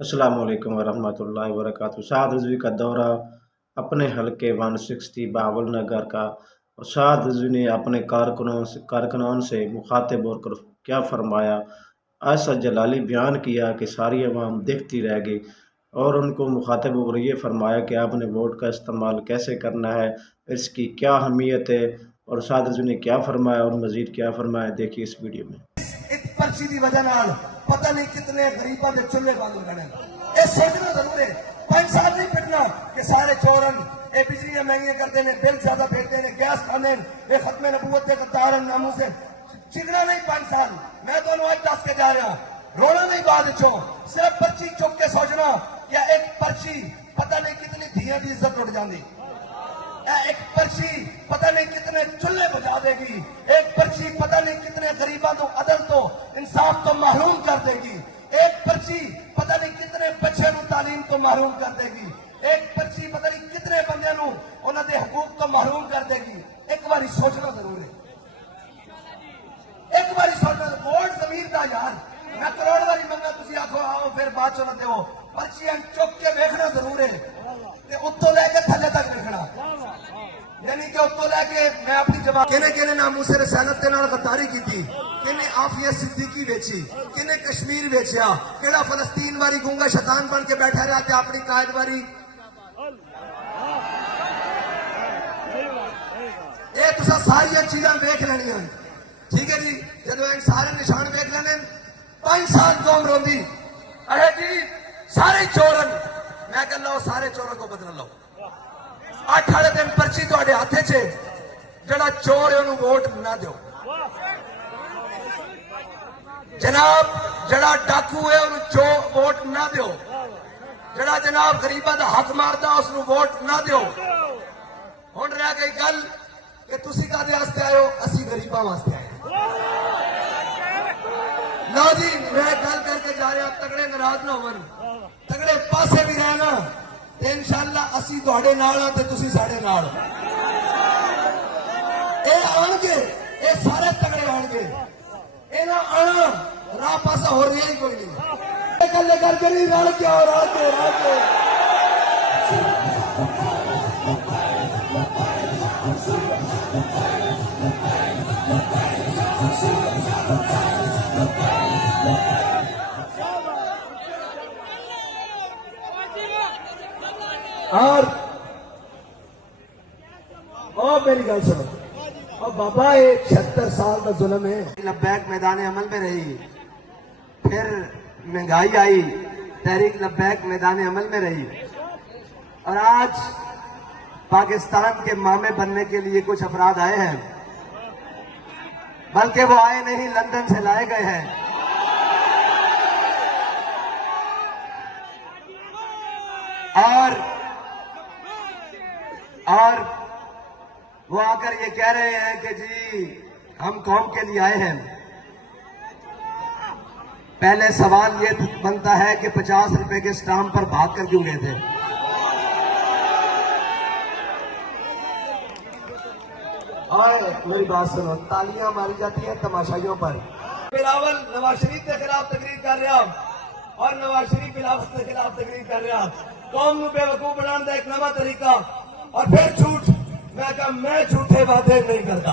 अस्सलाम वालेकुम वरहमतुल्लाहि वबरकातुहू। शाद रिजवी का दौरा अपने हलके 160 बावल नगर का। शाद रिजवी ने अपने कारकुनान से मुखातिब होकर क्या फरमाया। ऐसा जलाली बयान किया कि सारी अवाम देखती रह गई और उनको मुखातिब होकर ये फरमाया कि आपने वोट का इस्तेमाल कैसे करना है, इसकी क्या अहमियत है और शाद रिजवी ने क्या फरमाया और मजीद क्या फरमाया, देखिए इस वीडियो में। एक पर्ची की वजह नाल पता नहीं कितने गरीबों के चूल्हे बंद हो गए। ये सोचना जरूर है। 5 साल नहीं पिटना कि सारे चोरन ये बिजलियां महंगियां करते हैं, बिल ज्यादा फेंकते हैं, गैस खाने, ये खत्मे नबूवत के गद्दार नामों से चिकना नहीं। 5 साल मैं दोनों आज दस के जा रहा, रोना नहीं बाद चो, सिर्फ पर्ची चुक के सोचना या एक पर्ची पता नहीं कितनी धियां की इज्जत उठ जाती, एक पर्ची पता नहीं कितने चूल्हे बुझा देगी, एक पर्ची पता नहीं कितने गरीबों को अदल तो इंसाफ तो महरूम कर देगी, एक पर्ची पता नहीं कितने बच्चे को तालीम तो महरूम कर देगी, एक पर्ची पता नहीं कितने बंदे को उन्होंने हकूक तो महरूम कर देगी। एक बार सोचना जरूर है, एक बार सोचना। वोट जमीर का यार, मैं करोड़ बारी मंगा, तुम आखो आओ फिर बात चो दो, पर्चियां चुक के देखना जरूर है, उत्तों लैके थले तक देखना, यानी कि उत्तों लैके मैं अपनी जवाब किने नामू से रसालत के नाल गद्दारी की, किने आफिया सिद्दीकी बेची, किने कश्मीर बेचा, केड़ा फलस्तीन वारी गूंगा शैतान बन के बैठा रहा थे अपनी कायद वारी। ये तुसा सारी चीजां देख लेनियां, ठीक है जी। जदों सारे निशान देख लेने 5 साल कौम रोंदी, अरे जी सारे चोरन, मैं कह लो सारे चोरों को बदल लो। 8 वाले दिन पर्ची थोड़े हाथ च, जड़ा चोर है उन्होंने वोट ना दो जनाब, जड़ा डाकू है उन्होंने वोट ना दो, जड़ा जनाब गरीबों का हक मारता उसको वोट ना दो। हुण रह गई गल कि तुसी कादे वास्ते आए हो, असी गरीबों वास्ते आए। लो जी मैं गल करके जा रहा, तगड़े नाराज ना होवन, तगड़े पासे भी रहना, इंशाअल्लाह असी तुहाडे नाल हां ते तुसी साडे नाल। ए आणगे, ए सारे तगड़े आणगे, इन्हां आना राह पासा हो रही ही कोई नहीं। गल करके नहीं रल के और रल के और मेरी गल सुनो, और बाबा ये 76 साल का जुल्म है। लब्बैक मैदान अमल में रही, फिर महंगाई आई, तहरीक लब्बैक मैदान अमल में रही, और आज पाकिस्तान के मामे बनने के लिए कुछ अफराद आए हैं, बल्कि वो आए नहीं लंदन से लाए गए हैं। और वो आकर ये कह रहे हैं कि जी हम कौम के लिए आए हैं। पहले सवाल ये बनता है कि 50 रुपए के स्टाम्प पर भाग कर क्यों गए थे। और मेरी बात सुनो, तालियां मारी जाती हैं तमाशाइयों पर। बिलावल नवाज शरीफ के खिलाफ तकरीर कर रहा और नवाज शरीफ बिलावल के खिलाफ तकरीर कर रहा, कौम को बेवकूफ बनाने का एक नवा तरीका, और फिर झूठ। मैं झूठे वादे नहीं करता।